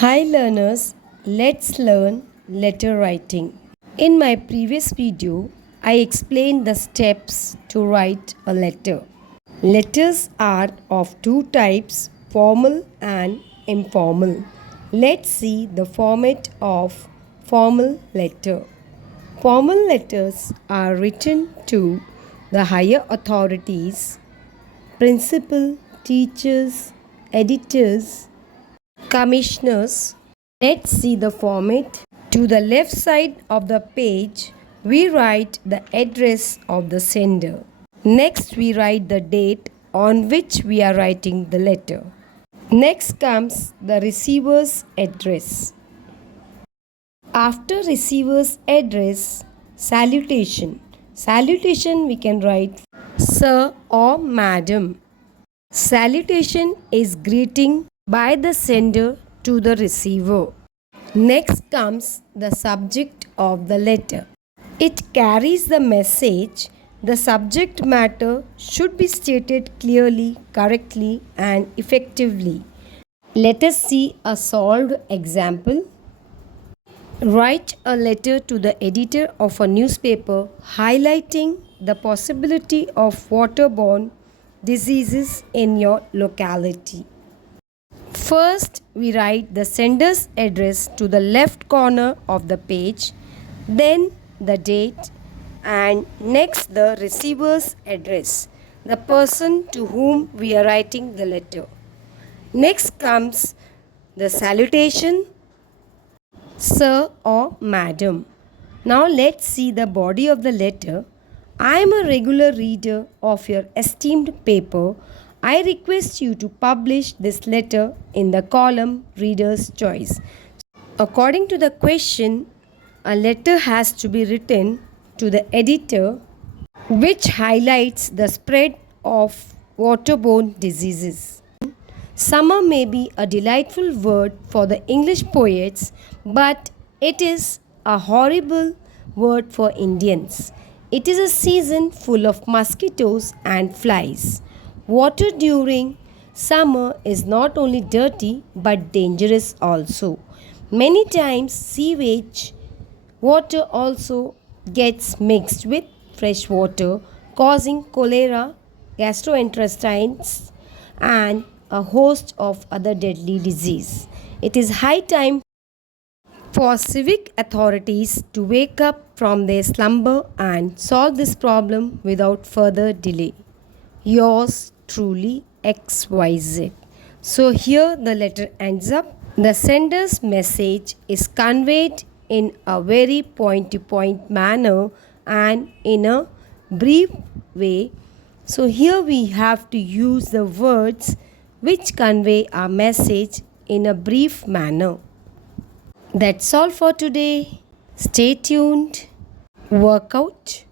Hi learners, let's learn letter writing. In my previous video, I explained the steps to write a letter. Letters are of two types, formal and informal. Let's see the format of formal letter. Formal letters are written to the higher authorities, principal, teachers, editors, commissioners. Let's see the format. To the left side of the page, we write the address of the sender. Next, we write the date on which we are writing the letter. Next comes the receiver's address. After receiver's address, salutation. Salutation we can write Sir or Madam. Salutation is greeting by the sender to the receiver. Next comes the subject of the letter. It carries the message. The subject matter should be stated clearly, correctly, and effectively. Let us see a solved example. Write a letter to the editor of a newspaper highlighting the possibility of waterborne diseases in your locality. First, we write the sender's address to the left corner of the page, then the date, and next the receiver's address, the person to whom we are writing the letter. Next comes the salutation, Sir or Madam. Now let's see the body of the letter. I am a regular reader of your esteemed paper. I request you to publish this letter in the column Reader's Choice. According to the question, a letter has to be written to the editor which highlights the spread of waterborne diseases. Summer may be a delightful word for the English poets, but it is a horrible word for Indians. It is a season full of mosquitoes and flies. Water during summer is not only dirty but dangerous also. Many times sewage water also gets mixed with fresh water, causing cholera, gastrointestines, and a host of other deadly diseases. It is high time for civic authorities to wake up from their slumber and solve this problem without further delay. Yours truly, XYZ. So here the letter ends up. The sender's message is conveyed in a very point-to-point manner and in a brief way. So here we have to use the words which convey our message in a brief manner. That's all for today. Stay tuned. Work out.